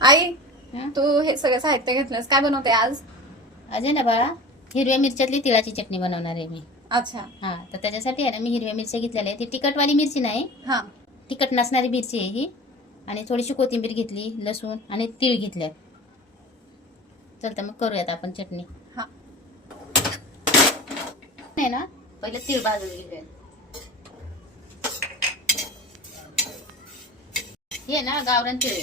आई, हं? तू हे सगळं साहित्य घेतलंस, काय बनवते आज? आज आहे ना बाळा, हिरव्या मिरच्यातली तिळाची चटणी बनवणार आहे मी. अच्छा. हा, तर त्याच्यासाठी आहे ना मी हिरव्या मिरच्या घेतलेल्या आहे. ती तिखटवाली मिरची नाही, हा. तिखट नसणारी मिरची आहे ही. आणि थोडीशी कोथिंबीर घेतली, लसूण आणि तीळ घेतल्यात. चलतं मग करूयात आपण चटणी. हा. आहे ना, पहिलं तीळ भाजून घेऊयात. हे ना गावरान तीळ आहे,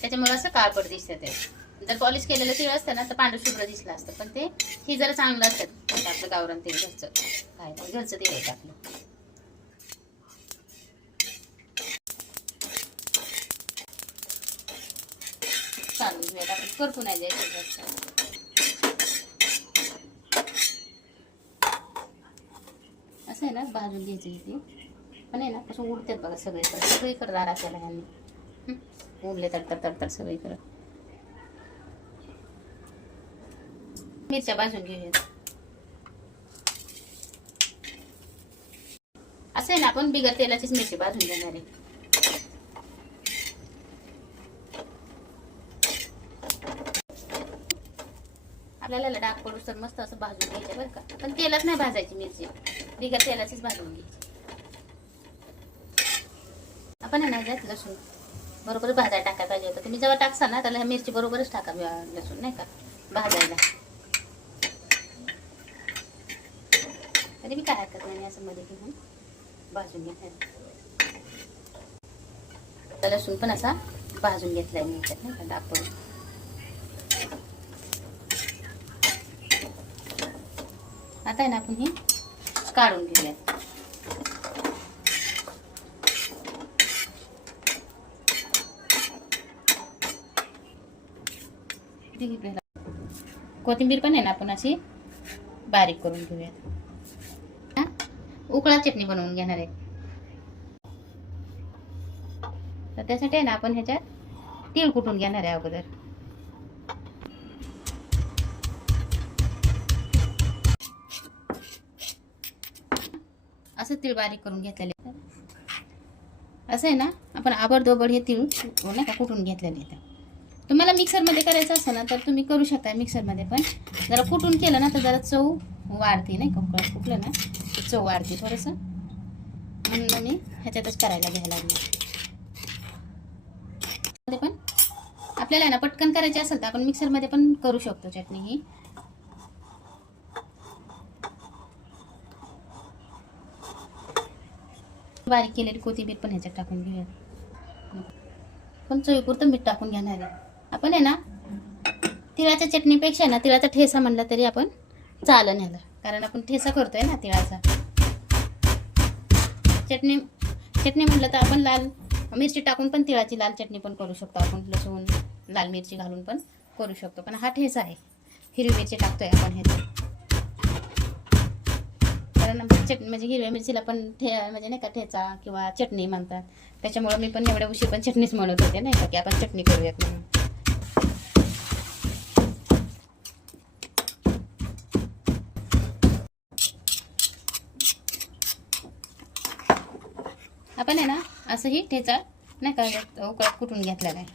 त्याच्यामुळे असं काळपट दिसतं ते. जर पॉलिश केलेलं तीळ असतं ना तर पांढरं शुभ्र दिसलं असतं, पण ते ही जरा चांगलं असतं आपलं गावरान तीळ घरचं. काय घरचं तीळ आहे आपलं. चालू घेऊयात आपण, करतो नाही द्यायचं जास्त. असं आहे ना भाजून घ्यायचं इथे. पण आहे ना कसं उडतात बघा सगळीकडे राहत असायला ह्यांनी. उडले तडतड तडतड सगळीकडे. मिरच्या भाजून घेऊयात. असं आहे ना आपण बिगर तेलाचीच मिरची भाजून घेणार आहे. आपल्याला डाग पडूस तर मस्त असं भाजून घ्यायचं बरं का. पण तेलात नाही भाजायची मिरची, बिगर तेलाचीच भाजून घ्यायची. आपण आहे ना ह्याच्यात लसूण बरोबर भाजायला टाकायला पाहिजे होतं. तुम्ही जेव्हा टाकसाल ना त्याला मिरची बरोबरच टाका लसूण, नाही का, भाजायला. तरी मी काय हरकत नाही असं मध्ये घेऊन भाजून घेतलं. लसूण पण असा भाजून घेतलाय मी ह्याच्यात, नाही का, डाग पडून. आता आहे ना आपण हे काढून घेऊयात. कोथिंबीर पण आहे ना आपण अशी बारीक करून घेऊयात. उकळा चटणी बनवून घेणार आहे. तर त्यासाठी आहे ना आपण ह्याच्यात तीळ कुटून घेणार आहे अगोदर. असं तीळ बारीक करून घेतलेले. असं आहे ना आपण आबडधोबड हे तीळ नाही का कुटून घेतलेले आहेत. तुम्हाला मिक्सरमध्ये करायचं असेल ना तर तुम्ही करू शकता मिक्सरमध्ये, पण जरा कुटून केलं ना तर जरा चव वाढते, नाही का. कुठलं ना चव वाढते थोडंसं, म्हणून मी ह्याच्यातच करायला घ्यायला लागले. पण आपल्याला ना पटकन करायची असेल तर आपण मिक्सरमध्ये पण करू शकतो चटणी ही. बारीक केलेली कोथिंबीर पण ह्याच्यात टाकून घेऊया. पण चवीपुरतं मीठ टाकून घेणार आहे आपण. आहे ना तिळाच्या चटणीपेक्षा ना तिळाचा ठेसा म्हणला तरी आपण चालेल ह्याला, कारण आपण ठेसा करतोय ना तिळाचा. चटणी चटणी म्हटलं तर आपण लाल मिरची टाकून पण तिळाची लाल चटणी पण करू शकतो आपण. लसूण लाल मिरची घालून पण करू शकतो, पण हा ठेचा आहे. हिरवी मिरची टाकतोय आपण ह्याच्यात, कारण म्हणजे हिरव्या मिरचीला पण म्हणजे नाही का ठेचा किंवा चटणी म्हणतात. त्याच्यामुळे मी पण एवढ्या उशीर पण चटणीच म्हणत होते, नाही का, की आपण चटणी करूयात म्हणून. आपण आहे ना असं ही ठेचा नाही का उकळत कुटून घेतलेला आहे.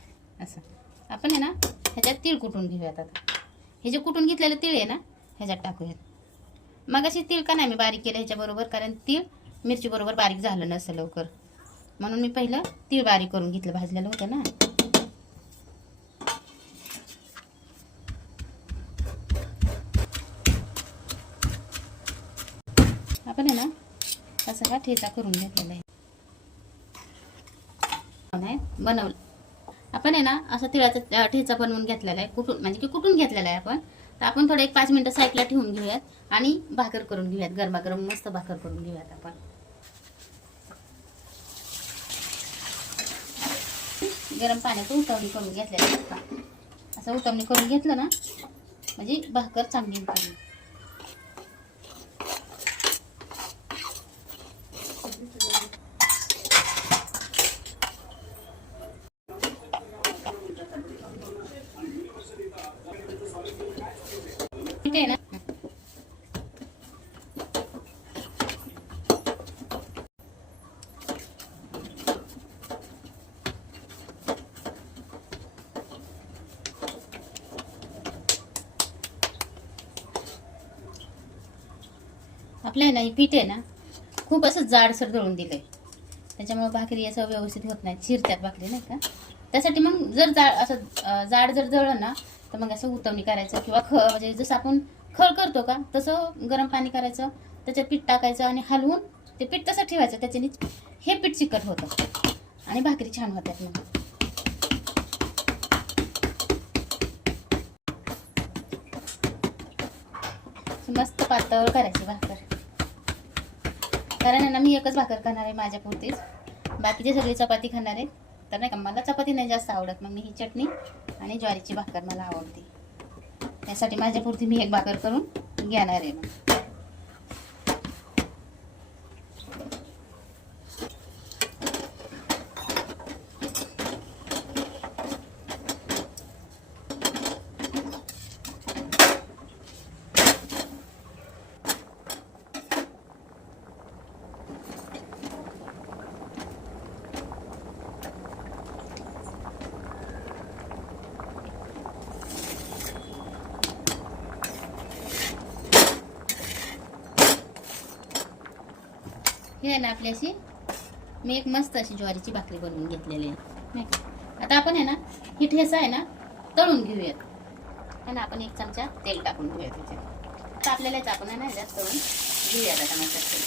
असं आपण आहे ना ह्याच्यात तीळ कुटून घेऊयात. आता हे जे कुटून घेतलेलं तीळ आहे ना ह्याच्यात टाकूयात. मग अशी तीळ का नाही मी बारीक केलं ह्याच्याबरोबर, कारण तीळ मिरची बरोबर बारीक झालं नसतं लवकर, म्हणून मी पहिलं तीळ बारीक करून घेतलं, भाजलेलं होतं ना. आपण आहे ना असं का ठेचा करून घेतलेला आहे. बनवलं आपण आहे ना असं तिळाचा ठेचा बनवून घेतलेला आहे, कुटून म्हणजे की कुटून घेतलेला आहे आपण. तर आपण थोडं एक 5 मिनिटं साईडला ठेवून घेऊयात आणि भाकर करून घेऊयात. गरमागरम मस्त भाकर करून घेऊयात आपण. गरम पाण्यात उतवणी करून घेतलेलं आहे. असं उतवणी करून घेतलं ना म्हणजे भाकर चांगली होते. ठीक आहे ना. आपल्या आहे ना ही पीठ आहे ना खूप असं जाडसर दळून दिलंय, त्याच्यामुळे भाकरी असं व्यवस्थित होत नाही, चिरत्यात भाकरी नाही का. त्यासाठी मग जर जाड जर दळलं ना तर मग असं उतवणी करायचं किंवा म्हणजे जसं आपण खळ करतो का तसं गरम पाणी करायचं, त्याच्यात पीठ टाकायचं आणि हलवून ते पीठ तसं ठेवायचं. त्याच्याने हे पीठ चिकट होतं आणि भाकरी छान होतात. मग मस्त पातळ करायची भाकर, कारण आहे ना मी एकच भाकर करणार आहे माझ्या पुरतीच, बाकीचे सगळे चपाती खाणार आहेत. तर नाही का मला चपाती नाही जास्त आवडत, मग मी ही चटणी आणि ज्वारीची भाकर मला आवडते, त्यासाठी माझ्या पुरती मी एक भाकर करून घेणार आहे. मग हे आहे ना आपली अशी मी एक मस्त अशी ज्वारीची भाकरी बनवून घेतलेली आहे नाही का. आता आपण आहे ना ही ठेचा आहे ना तळून घेऊयात, है ना. आपण एक चमचा तेल टाकून घेऊयात त्याच्यात. आता आपल्यालाच आपण आहे ना ह्याच्यात तळून घेऊयात आता मस्त तेल.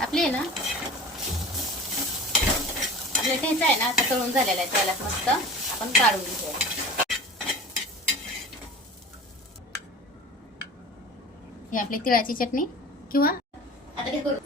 आपली आहे ना आपल्या ठेचा आहे ना आता तळून झालेला आहे, त्याला मस्त आपण काढून घेऊया. ही आपली तिळाची चटणी किंवा आता काय करू